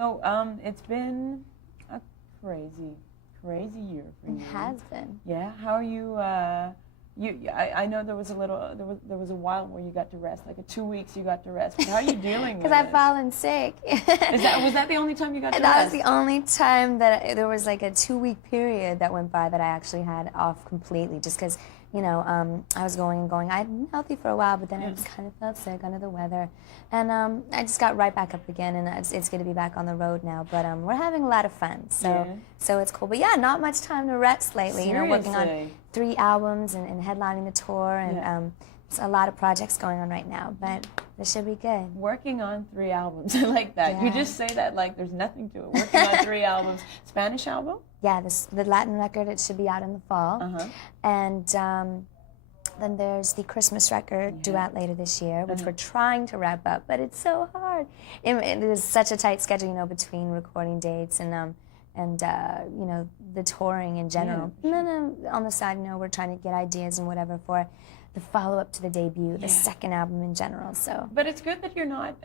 So it's been a crazy year for you. It has been. Yeah. How are you? I know there was a while where you got to rest, like 2 weeks you got to rest. But how are you dealing with it? Because I've fallen sick. Was that the only time you got to rest? That was the only time that there was like a 2-week period that went by that I actually had off completely, just because, you know, I was going. I'd been healthy for a while, but then I just kind of felt sick, under the weather. And I just got right back up again, and it's good to be back on the road now. But we're having a lot of fun, so it's cool. But yeah, not much time to rest lately. Seriously? You know, working on 3 albums and headlining the tour, and there's a lot of projects going on right now, but this should be good. Working on 3 albums, I like that. Yeah. You just say that like there's nothing to it. Working on 3 albums. Spanish album? Yeah, the Latin record, it should be out in the fall. And then there's the Christmas record due out later this year, which we're trying to wrap up, but it's so hard. It is such a tight schedule, you know, between recording dates and you know, the touring in general. And then on the side, you know, we're trying to get ideas and whatever for the follow-up to the debut, the second album in general. So. But it's good that you're not,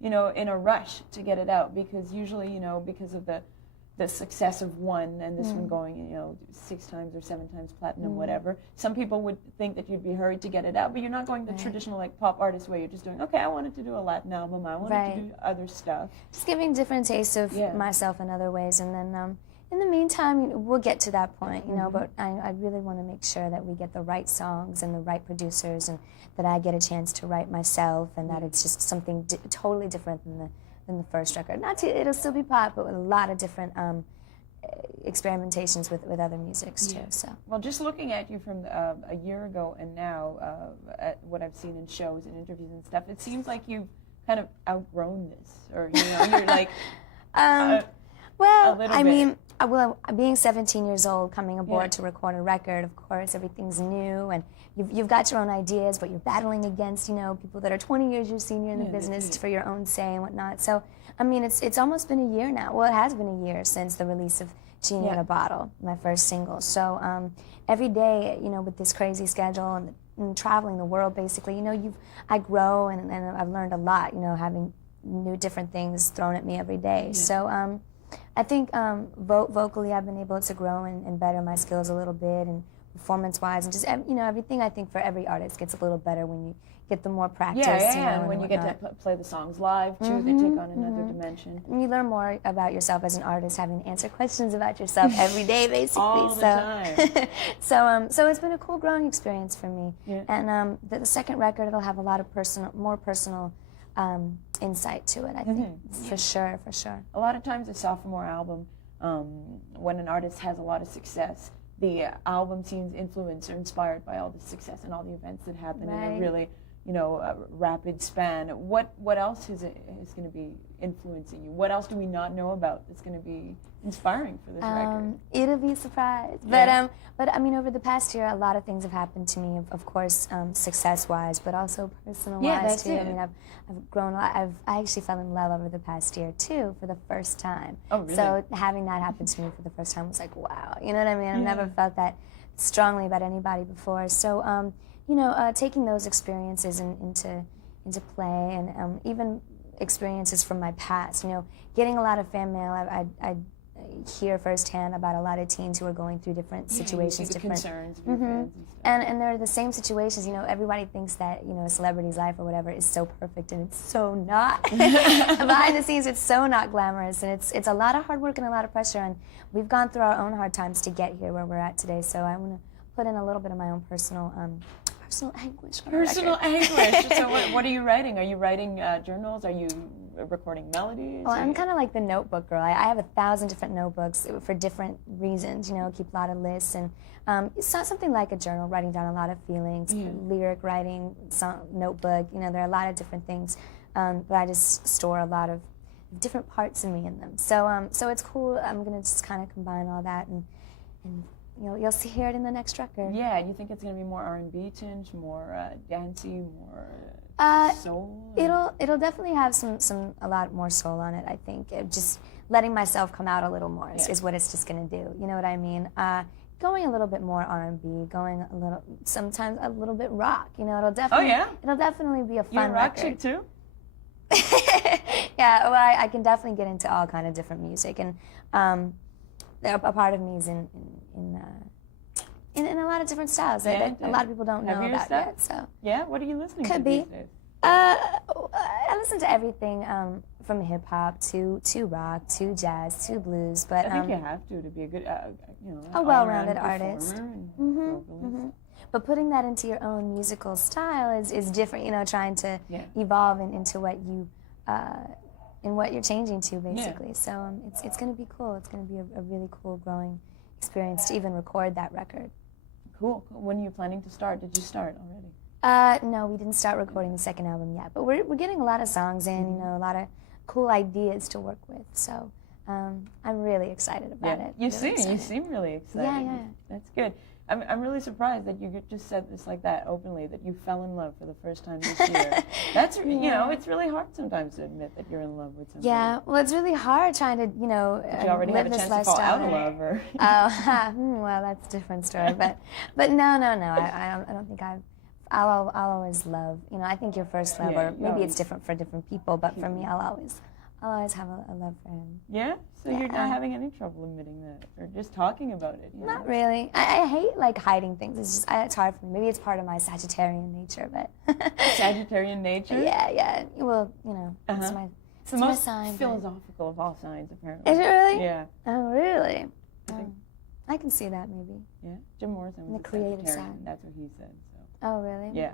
you know, in a rush to get it out, because usually, you know, because of the success of one and this one going, you know, 6 times or 7 times platinum, whatever, some people would think that you'd be hurried to get it out, but you're not going the traditional like pop artist way. You're just doing, okay, I wanted to do a Latin album, I wanted to do other stuff. Just giving different tastes of myself in other ways, and then in the meantime, you know, we'll get to that point, you know, but I really want to make sure that we get the right songs and the right producers, and that I get a chance to write myself, and that it's just something totally different than the first record. It'll still be pop, but with a lot of different experimentations with other musics too. So. Well, just looking at you from a year ago and now, at what I've seen in shows and interviews and stuff, it seems like you've kind of outgrown this, or you know, you're like. Well, I mean, being 17 years old, coming aboard to record a record, of course, everything's new, and you've got your own ideas, but you're battling against, you know, people that are 20 years your senior in the business for your own say and whatnot. So, I mean, it's almost been a year now. Well, it has been a year since the release of Genie in a Bottle, my first single. So every day, you know, with this crazy schedule and traveling the world, basically, you know, I grow, and I've learned a lot, you know, having new different things thrown at me every day. So. I think vocally I've been able to grow and better my skills a little bit, and performance-wise, and just, you know, everything I think for every artist gets a little better when you get the more practice. You know, and when you get to play the songs live too, they take on another dimension. And you learn more about yourself as an artist, having to answer questions about yourself every day, basically. All the time. So it's been a cool growing experience for me. And the second record, it'll have a lot of more personal insight to it, I think, for sure. A lot of times a sophomore album, when an artist has a lot of success, the album seems influenced or inspired by all the success and all the events that happen in a really, you know, rapid span. What else is going to be influencing you? What else do we not know about that's going to be inspiring for this record? It'll be a surprise. But I mean, over the past year, a lot of things have happened to me. Of course, success-wise, but also personal-wise too. I mean, I've grown a lot. I actually fell in love over the past year too, for the first time. Oh, really? So having that happen to me for the first time was like, wow. You know what I mean? I've never felt that strongly about anybody before. So, you know, taking those experiences into play, and even experiences from my past. You know, getting a lot of fan mail. I hear firsthand about a lot of teens who are going through different situations, different concerns of your fans and stuff. And they're the same situations. You know, everybody thinks that, you know, a celebrity's life or whatever is so perfect, and it's so not. Behind the scenes, it's so not glamorous, and it's a lot of hard work and a lot of pressure. And we've gone through our own hard times to get here where we're at today. So I want to put in a little bit of my own personal anguish. Personal anguish. So what are you writing? Are you writing journals? Are you recording melodies? Well, I'm kind of like the notebook girl. I have 1,000 different notebooks for different reasons, you know, keep a lot of lists. And it's not something like a journal, writing down a lot of feelings, lyric writing, notebook, you know, there are a lot of different things. But I just store a lot of different parts of me in them. So so it's cool. I'm going to just kind of combine all that, and you'll hear it in the next record. Yeah, you think it's going to be more R&B tinge, more dancey, more soul? It'll definitely have a lot more soul on it, I think. Just letting myself come out a little more is what it's just going to do. You know what I mean? Going a little bit more R&B, going sometimes a little bit rock. You know, it'll definitely be a fun You're a rock record. chick too? Yeah, well, I can definitely get into all kind of different music, and a part of me is in a lot of different styles that a lot of people don't know about yet. So yeah, what are you listening to could be. these days? I listen to everything from hip hop to rock to jazz to blues, but I think you have to be a good, a well-rounded artist. And But putting that into your own musical style is different. You know, trying to evolve into what you in what you're changing to, basically. Yeah. So it's going to be cool. It's going to be a really cool growing experience to even record that record. Cool. When are you planning to start? Did you start already? No, we didn't start recording the second album yet, but we're getting a lot of songs in, you know, a lot of cool ideas to work with. So I'm really excited about it. You seem really excited. Yeah. That's good. I'm really surprised that you just said this like that openly, that you fell in love for the first time this year. That's, you know, it's really hard sometimes to admit that you're in love with somebody. Yeah, well, it's really hard trying to, you know, Did you already live have a this chance to lifestyle. fall out of love? Or Well, that's a different story. But no. I don't think I'll always love, you know, I think your first love, or maybe it's different for different people, but for me, I'll always have a love for him. Yeah? So you're not having any trouble admitting that, or just talking about it? You Not really. I hate, like, hiding things. It's just, it's hard for me. Maybe it's part of my Sagittarian nature, but... Sagittarian nature? Yeah. Well, you know, it's the most sign, philosophical of all signs, apparently. Is it really? Yeah. Oh, really? I can see that, maybe. Yeah? Jim Morrison was the creative Sagittarian. side. That's what he said. So. Oh, really? Yeah.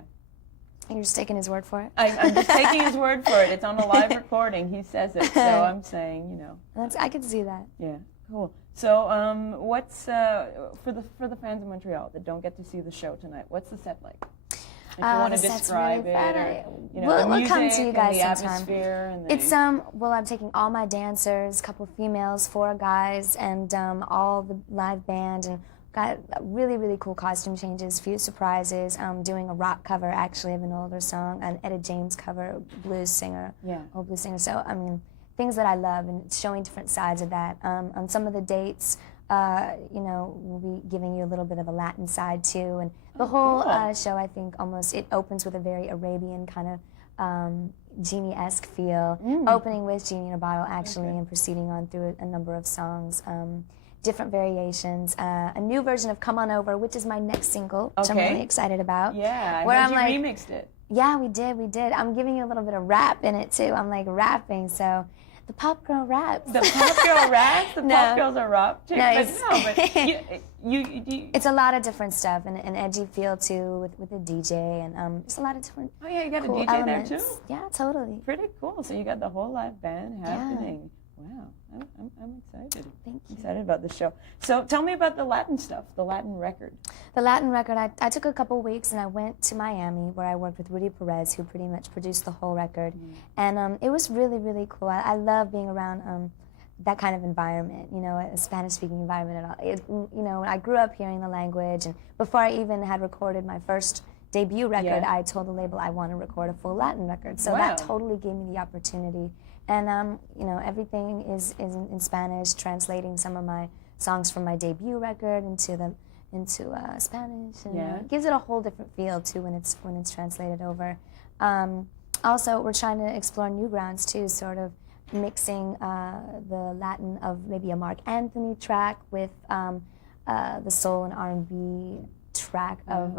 You're just taking his word for it? I'm just taking his word for it. It's on a live recording. He says it, so I'm saying, you know. I can see that. Yeah, cool. So, what's for the fans in Montreal that don't get to see the show tonight? What's the set like? If you want to describe really it, or you know, we'll the come music to you and guys the sometime. atmosphere. And the... It's well, I'm taking all my dancers, a couple females, 4 guys, and all the live band, and got really, really cool costume changes, few surprises. Doing a rock cover, actually, of an older song, an Etta James cover, blues singer, old blues singer. So, I mean, things that I love, and showing different sides of that. On some of the dates, you know, we'll be giving you a little bit of a Latin side, too. And the whole show, I think, it opens with a very Arabian kind of Genie-esque feel, opening with Genie in a Bottle, actually, and proceeding on through a number of songs. Different variations, a new version of Come On Over, which is my next single, which I'm really excited about. Yeah, where I'm like, remixed it. Yeah, we did. I'm giving you a little bit of rap in it, too. I'm like rapping, so the pop girl raps. The pop girl raps? The pop girls are rap, too? No, but you it's a lot of different stuff, and an edgy feel, too, with a DJ, and just a lot of different Oh, yeah, you got cool a DJ elements. there, too? Yeah, totally. Pretty cool. So you got the whole live band happening. Wow, I'm excited. Thank you. Excited about the show. So tell me about the Latin stuff, the Latin record. The Latin record, I took a couple weeks and I went to Miami, where I worked with Rudy Perez, who pretty much produced the whole record. And it was really, really cool. I love being around that kind of environment, you know, a Spanish-speaking environment and all. You know, I grew up hearing the language, and before I even had recorded my first debut record, I told the label I want to record a full Latin record. So that totally gave me the opportunity. And, you know, everything is in Spanish, translating some of my songs from my debut record into Spanish. And it gives it a whole different feel, too, when it's translated over. Also, we're trying to explore new grounds, too, sort of mixing the Latin of maybe a Mark Anthony track with the soul and R&B track of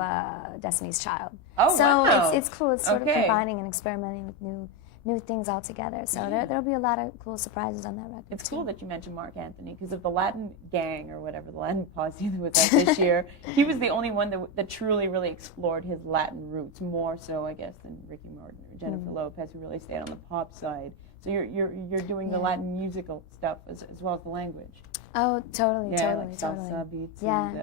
Destiny's Child. Oh, so wow. it's cool. It's sort of combining and experimenting with new things altogether. So there'll be a lot of cool surprises on that record. It's cool that you mentioned Mark Anthony, because of the Latin gang, or whatever, the Latin posse that was out this year, he was the only one that truly really explored his Latin roots, more so, I guess, than Ricky Martin or Jennifer Lopez, who really stayed on the pop side. So you're doing the Latin musical stuff as well as the language. Oh, totally, like salsa beats. And,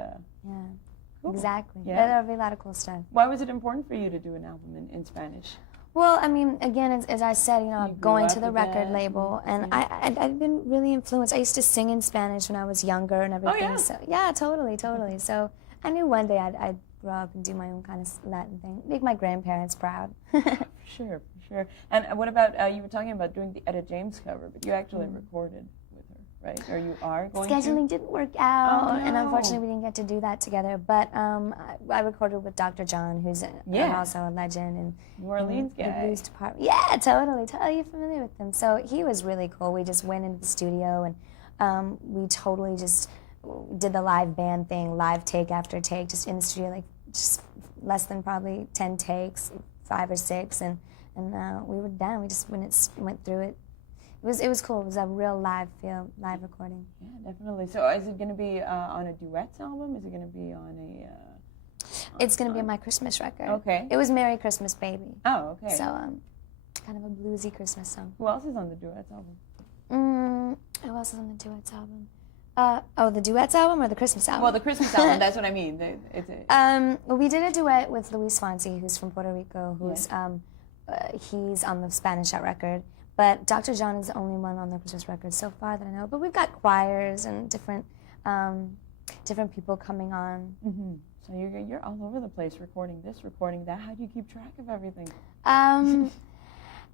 cool. Exactly. Yeah. There'll be a lot of cool stuff. Why was it important for you to do an album in Spanish? Well, I mean, again, as I said, you know, going to the record label, and I've been really influenced. I used to sing in Spanish when I was younger and everything. Oh, yeah? So, yeah, totally. So I knew one day I'd grow up and do my own kind of Latin thing, make my grandparents proud. Sure. And what about, you were talking about doing the Etta James cover, but you actually recorded with her, right? Or you are going Scheduling to? didn't work out, Oh, no. and unfortunately we didn't get to do that together. But I recorded with Dr. John, who's also a legend and New Orleans the guy. blues department. Yeah, totally. You're familiar with him. So he was really cool. We just went into the studio and we totally just did the live band thing, live take after take, just in the studio, like just less than probably 10 takes, 5 or 6, and we were done. We just went through it. It was cool. It was a real live feel, live recording. Yeah, definitely. So is it going to be on a duets album? Is it going to be on a... It's going to be on my Christmas record. Okay. It was Merry Christmas Baby. Oh, okay. So kind of a bluesy Christmas song. Who else is on the duets album? Who else is on the duets album? The duets album or the Christmas album? Well, the Christmas album, that's what I mean. Well, we did a duet with Luis Fonsi, who's from Puerto Rico, who's he's on the Spanish record. But Dr. John is the only one on the Christmas record so far that I know. But we've got choirs and different people coming on. Mm-hmm. So you're all over the place, recording this, recording that. How do you keep track of everything?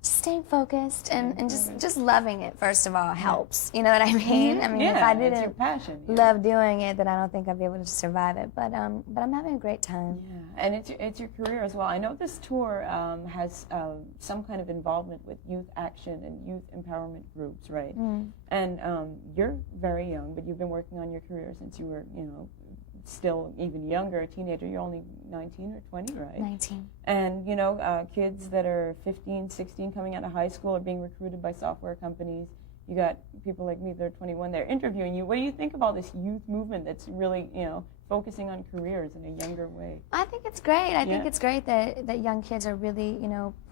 Just staying focused and just loving it, first of all, helps. You know what I mean? I mean, if I it's your didn't passion, love doing it, then I don't think I'd be able to survive it. But I'm having a great time. Yeah, and it's your career as well. I know this tour has some kind of involvement with youth action and youth empowerment groups, right? And you're very young, but you've been working on your career since you were, still even younger, a teenager. You're only 19 or 20, right? 19. And, kids that are 15, 16 coming out of high school are being recruited by software companies. You got people like me that are 21, they're interviewing you. What do you think of all this youth movement that's really, focusing on careers in a younger way? I think it's great. I think it's great that young kids are really,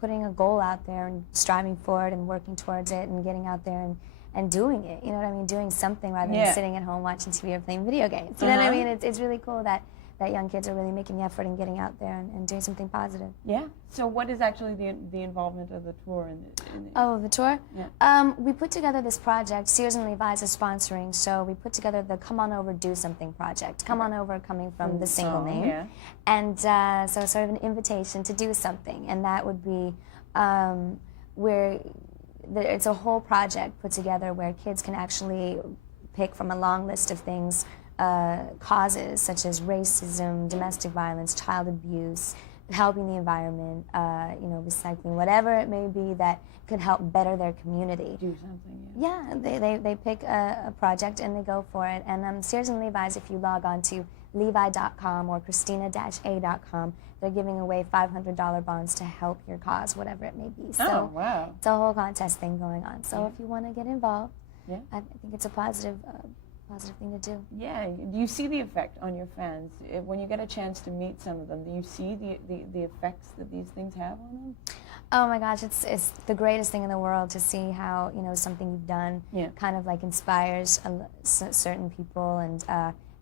putting a goal out there and striving for it and working towards it and getting out there and doing it, you know what I mean? Doing something rather than sitting at home watching TV or playing video games. You know what I mean? It's really cool that young kids are really making the effort and getting out there and doing something positive. Yeah. So what is actually the involvement of the tour? The tour? Yeah. We put together this project. Sears and Levi's is sponsoring, so we put together the Come On Over, Do Something project. Come On Over coming from the single name. Yeah. And so sort of an invitation to do something, and that would be where it's a whole project put together where kids can actually pick from a long list of things, causes such as racism, domestic violence, child abuse, helping the environment, recycling, whatever it may be that could help better their community. Do something. Yeah, they pick a project and they go for it. And Sears and Levi's, if you log on to levi.com or christina-a.com, they're giving away $500 bonds to help your cause, whatever it may be. So wow. It's a whole contest thing going on. So if you want to get involved, I think it's a positive thing to do. Yeah. Do you see the effect on your fans? When you get a chance to meet some of them, do you see the effects that these things have on them? Oh my gosh, it's the greatest thing in the world to see how, something you've done kind of like inspires certain people and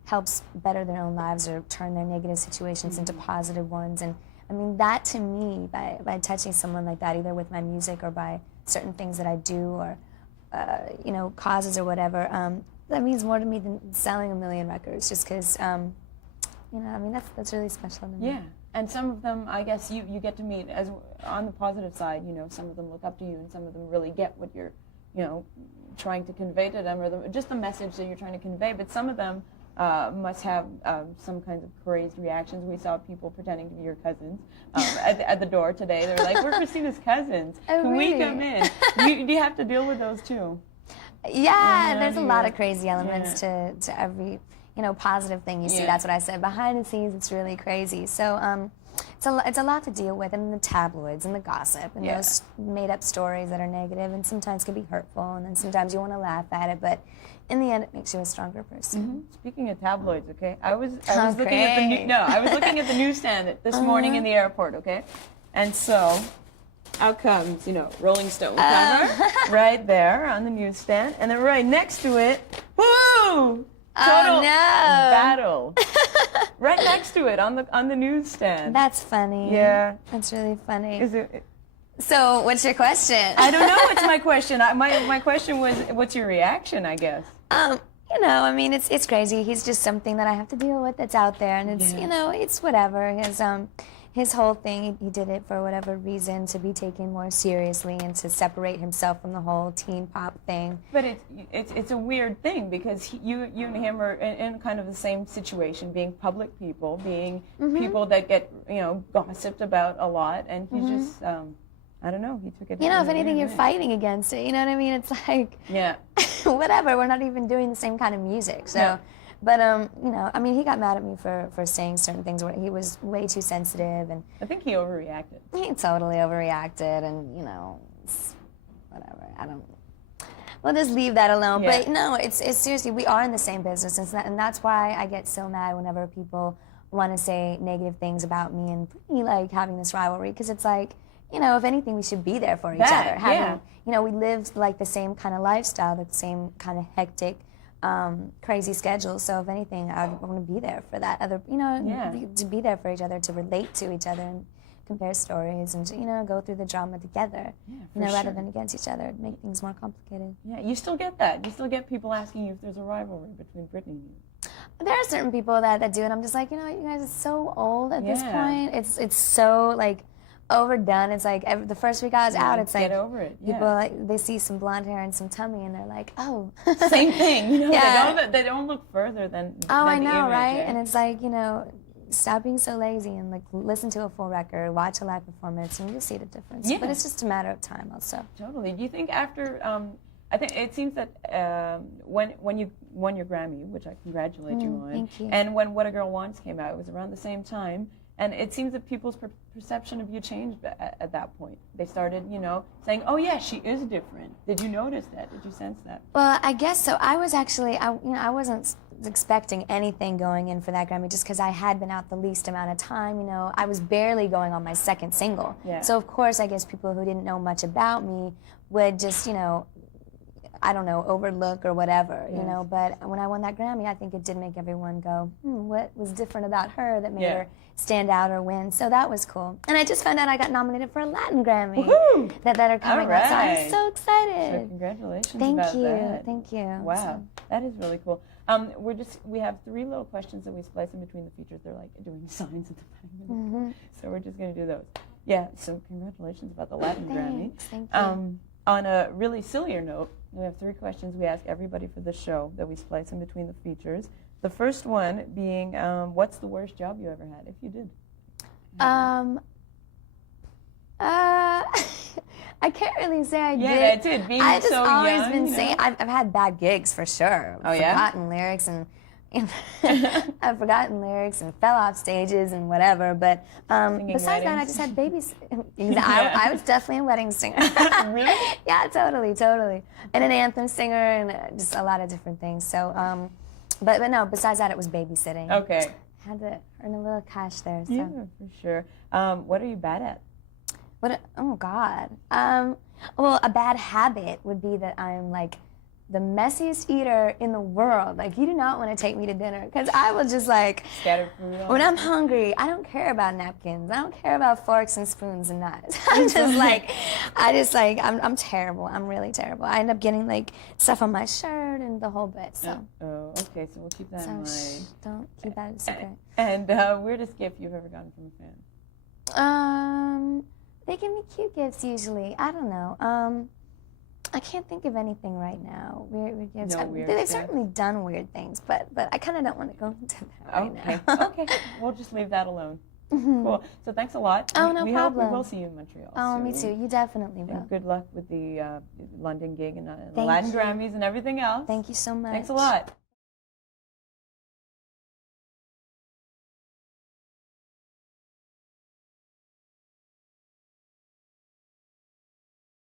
helps better their own lives or turn their negative situations into positive ones. And I mean, that to me, by touching someone like that, either with my music or by certain things that I do or, causes or whatever, that means more to me than selling 1 million records, just because, that's really special to me. Yeah. And some of them, I guess, you get to meet, as on the positive side, some of them look up to you and some of them really get what you're, trying to convey to them, or just the message that you're trying to convey. But some of them must have some kinds of crazed reactions. We saw people pretending to be your cousins at the door today. They're like, we're Christina's cousins. Oh, Can really? we come in? Do you have to deal with those too? Yeah, there's a lot of crazy elements to every positive thing you see. That's what I said. Behind the scenes, it's really crazy. So it's a lot to deal with, and the tabloids and the gossip and those made-up stories that are negative and sometimes can be hurtful, and then sometimes you want to laugh at it, but in the end, it makes you a stronger person. Speaking of tabloids, okay, I was looking at the newsstand this morning in the airport, okay, and so out comes Rolling Stone cover right there on the newsstand, and then right next to it, woo! Total battle. Right next to it on the newsstand. That's funny. Yeah. That's really funny. Is it? So, what's your question? I don't know what's my question. My question was, what's your reaction, I guess? It's crazy. He's just something that I have to deal with that's out there, and it's, it's whatever. his whole thing, he did it for whatever reason, to be taken more seriously and to separate himself from the whole teen pop thing. But it's a weird thing, because you and him are in kind of the same situation, being public people, being people that get, gossiped about a lot, and he just, I don't know, he took it. If anything, you're fighting against it. You know what I mean? It's like, whatever. We're not even doing the same kind of music, so. Yeah. But, he got mad at me for saying certain things where he was way too sensitive. And I think he overreacted. He totally overreacted, and, whatever. We'll just leave that alone. Yeah. But, no, it's seriously, we are in the same business, and that's why I get so mad whenever people want to say negative things about me and me, like, having this rivalry, because it's like, if anything, we should be there for each other. We live, like, the same kind of lifestyle, the same kind of hectic, crazy schedule. So if anything, I want to be there for that other, to be there for each other, to relate to each other and compare stories and, go through the drama together, rather than against each other, make things more complicated. Yeah, you still get that. You still get people asking you if there's a rivalry between Britney and you. There are certain people that do, and I'm just like, you guys are so old at this point. It's so, like, overdone. It's like the first week I was out, it's get like over it. People they see some blonde hair and some tummy and they're like, oh. Same thing. They don't look further than I know, image, right? And it's like, stop being so lazy and like listen to a full record, watch a live performance, and you'll see the difference. Yeah. But it's just a matter of time also. Totally. Do you think after I think it seems that when you won your Grammy, which I congratulate you on, thank you. And when What a Girl Wants came out, it was around the same time. And it seems that people's perception of you changed at that point. They started, saying, "Oh yeah, she is different." Did you notice that? Did you sense that? Well, I guess so. I was actually, I wasn't expecting anything going in for that Grammy, just because I had been out the least amount of time. I was barely going on my second single. Yeah. So of course, I guess people who didn't know much about me would just, I don't know, overlook or whatever, Yes. But when I won that Grammy, I think it did make everyone go, what was different about her that made her stand out or win? So that was cool. And I just found out I got nominated for a Latin Grammy that are coming up. So I'm so excited. So congratulations Thank about you. that. Thank you. Wow, that is really cool. We have 3 little questions that we splice in between the features. They're like doing signs at the back. So we're just going to do those. Yeah, so congratulations about the Latin Grammy. Thank you. On a really sillier note, we have 3 questions we ask everybody for the show that we splice in between the features. The first one being, what's the worst job you ever had, if you did? I can't really say I did. Yeah, that's it. Being I've just so always young, been saying I've had bad gigs for sure. Oh yeah. Forgotten lyrics and I've forgotten lyrics and fell off stages and whatever. But besides that, I just had babies. I was definitely a wedding singer. Really? Yeah, totally. And an anthem singer and just a lot of different things. So, but no. Besides that, it was babysitting. Okay. Had to earn a little cash there. So. Yeah, for sure. What are you bad at? Oh God. Well, a bad habit would be that I'm like the messiest eater in the world. Like, you do not want to take me to dinner, because I will just like, scattered food. When I'm hungry, I don't care about napkins. I don't care about forks and spoons and knives. I'm terrible. I'm really terrible. I end up getting like stuff on my shirt and the whole bit. So. Oh, okay. So we'll keep that in mind. Don't keep that a secret. And weirdest gift you've ever gotten from a fan? They give me cute gifts usually. I don't know. I can't think of anything right now. Weird gifts. They've certainly done weird things, but I kind of don't want to go into that right now. Okay. We'll just leave that alone. Cool. So thanks a lot. Oh, no we problem. hope we will see you in Montreal. Oh, soon. me too. You definitely will. And good luck with the London gig and the Latin Grammys and everything else. Thank you so much. Thanks a lot.